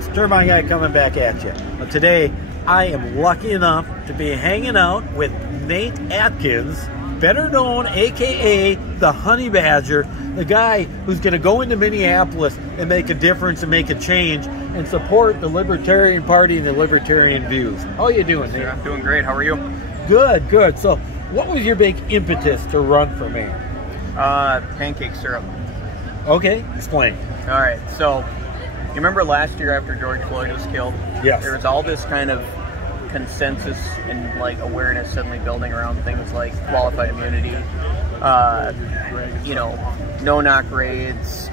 folks, Turbine Guy coming back at you. But today, I am lucky enough to be hanging out with Nate Atkins, better known, aka the Honey Badger, the guy who's going to go into Minneapolis and make a difference and make a change and support the Libertarian Party and the Libertarian views. How are you doing, Nate? I'm doing great. How are you? Good, good. So, what was your big impetus to run for mayor? Pancake syrup. Okay, explain. All right. So, you remember last year after George Floyd was killed? Yes. There was all this kind of consensus and like awareness suddenly building around things like qualified immunity, no-knock raids,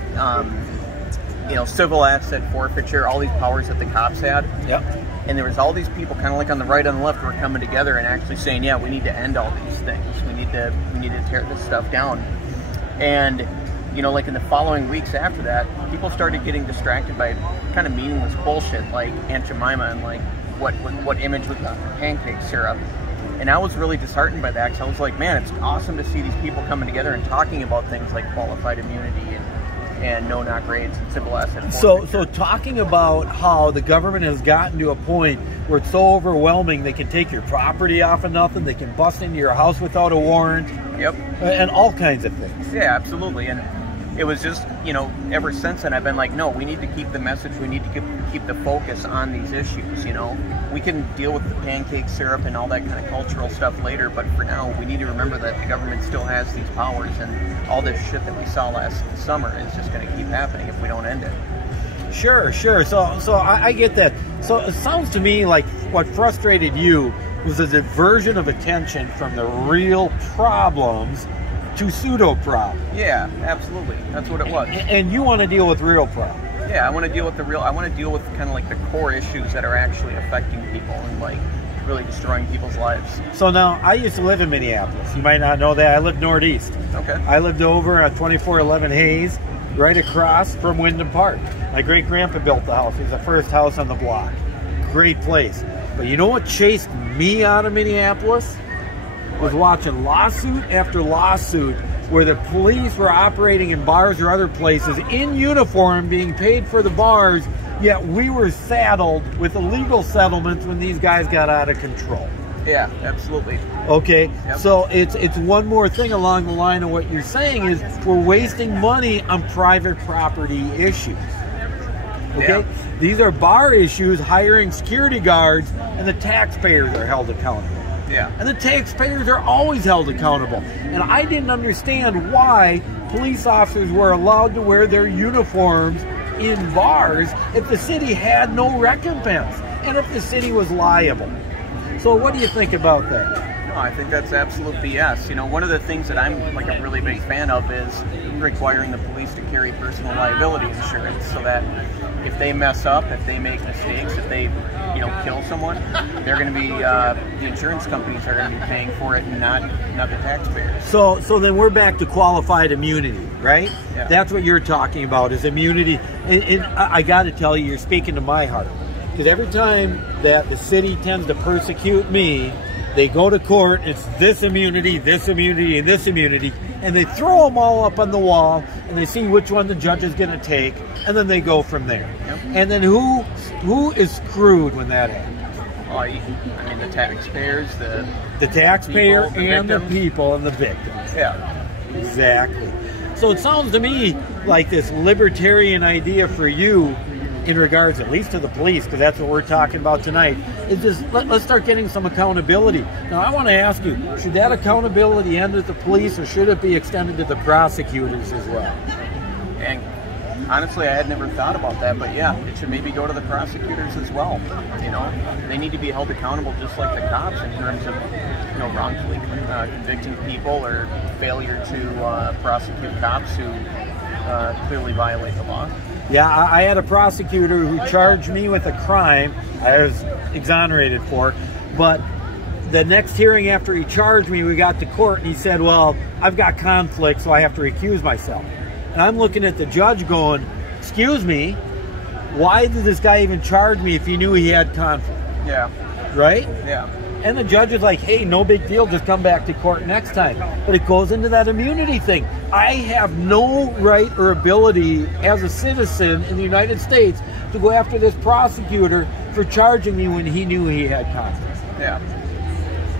civil asset forfeiture, all these powers that the cops had. Yep. And there was all these people kind of like on the right and the left who were coming together and actually saying, yeah, we need to end all these things. We need to tear this stuff down. And like in the following weeks after that, people started getting distracted by kind of meaningless bullshit like Aunt Jemima and like what image was on pancake syrup. And I was really disheartened by that because I was like, man, it's awesome to see these people coming together and talking about things like qualified immunity and no-knock raids and civil asset forfeiture. So talking about how the government has gotten to a point where it's so overwhelming, they can take your property off of nothing, they can bust into your house without a warrant. Yep. And all kinds of things. Yeah, absolutely. And it was just, ever since then I've been like, no, we need to keep the message, we need to keep the focus on these issues, We can deal with the pancake syrup and all that kind of cultural stuff later, but for now, we need to remember that the government still has these powers, and all this shit that we saw last summer is just going to keep happening if we don't end it. Sure. So I get that. So it sounds to me like what frustrated you was a diversion of attention from the real problems to pseudo-problems. Yeah, absolutely. That's what it was. And you want to deal with real problems. Yeah, I want to deal with kind of like the core issues that are actually affecting people and like really destroying people's lives. So now, I used to live in Minneapolis. You might not know that. I lived northeast. Okay. I lived over at 2411 Hayes, right across from Wyndham Park. My great-grandpa built the house. It was the first house on the block. Great place. But you know what chased me out of Minneapolis? Was watching lawsuit after lawsuit where the police were operating in bars or other places in uniform, being paid for the bars, yet we were saddled with illegal settlements when these guys got out of control. Yeah, absolutely. Okay, yep. So it's one more thing along the line of what you're saying is we're wasting money on private property issues. Okay, yeah. These are bar issues, hiring security guards, and the taxpayers are held accountable. Yeah. And the taxpayers are always held accountable. And I didn't understand why police officers were allowed to wear their uniforms in bars if the city had no recompense and if the city was liable. So what do you think about that? No, I think that's absolute BS. One of the things that I'm like a really big fan of is requiring the police to carry personal liability insurance so that if they mess up, if they make mistakes, if they kill someone, they're going to be the insurance companies are going to be paying for it and not the taxpayers. So then we're back to qualified immunity, right? Yeah. That's what you're talking about is immunity. And I got to tell you, you're speaking to my heart. Because every time that the city tends to persecute me, they go to court, it's this immunity, and this immunity, and they throw them all up on the wall, and they see which one the judge is going to take, and then they go from there. Yep. And then who is screwed when that happens? Well, I mean, the taxpayers, the taxpayer people, and the people and the victims. Yeah. Exactly. So it sounds to me like this libertarian idea for you in regards at least to the police, because that's what we're talking about tonight, is just let's start getting some accountability. Now, I want to ask you, should that accountability end at the police or should it be extended to the prosecutors as well? And honestly, I had never thought about that, but yeah, it should maybe go to the prosecutors as well. They need to be held accountable just like the cops in terms of, wrongfully convicting people or failure to prosecute cops who clearly violate the law. Yeah, I had a prosecutor who charged me with a crime I was exonerated for, but the next hearing after he charged me, we got to court and he said, well, I've got conflict, so I have to recuse myself. And I'm looking at the judge going, excuse me, why did this guy even charge me if he knew he had conflict? Yeah. Right? Yeah. And the judge is like, hey, no big deal, just come back to court next time. But it goes into that immunity thing. I have no right or ability as a citizen in the United States to go after this prosecutor for charging me when he knew he had conflict. Yeah.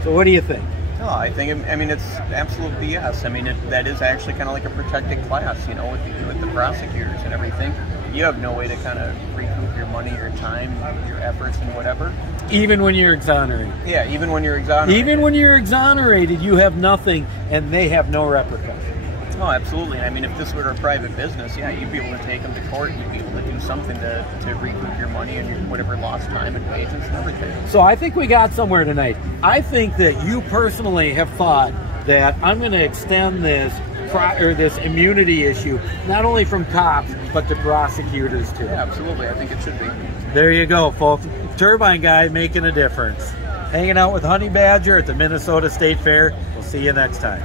So what do you think? No, I mean, it's absolute BS. I mean, that is actually kind of like a protected class, you know, with the prosecutors and everything. You have no way to kind of recoup your money, your time, your efforts, and whatever. Even when you're exonerated. Yeah, even when you're exonerated. Even when you're exonerated, you have nothing, and they have no repercussions. Oh, absolutely. I mean, if this were a private business, yeah, you'd be able to take them to court, and you'd be able to do something to recoup your money and your whatever lost time and wages and everything. So I think we got somewhere tonight. I think that you personally have thought that I'm going to extend this immunity issue not only from cops but to prosecutors too. Yeah, absolutely. I think it should be. There you go, folks. Turbine Guy making a difference. Hanging out with Honey Badger at the Minnesota State Fair. We'll see you next time.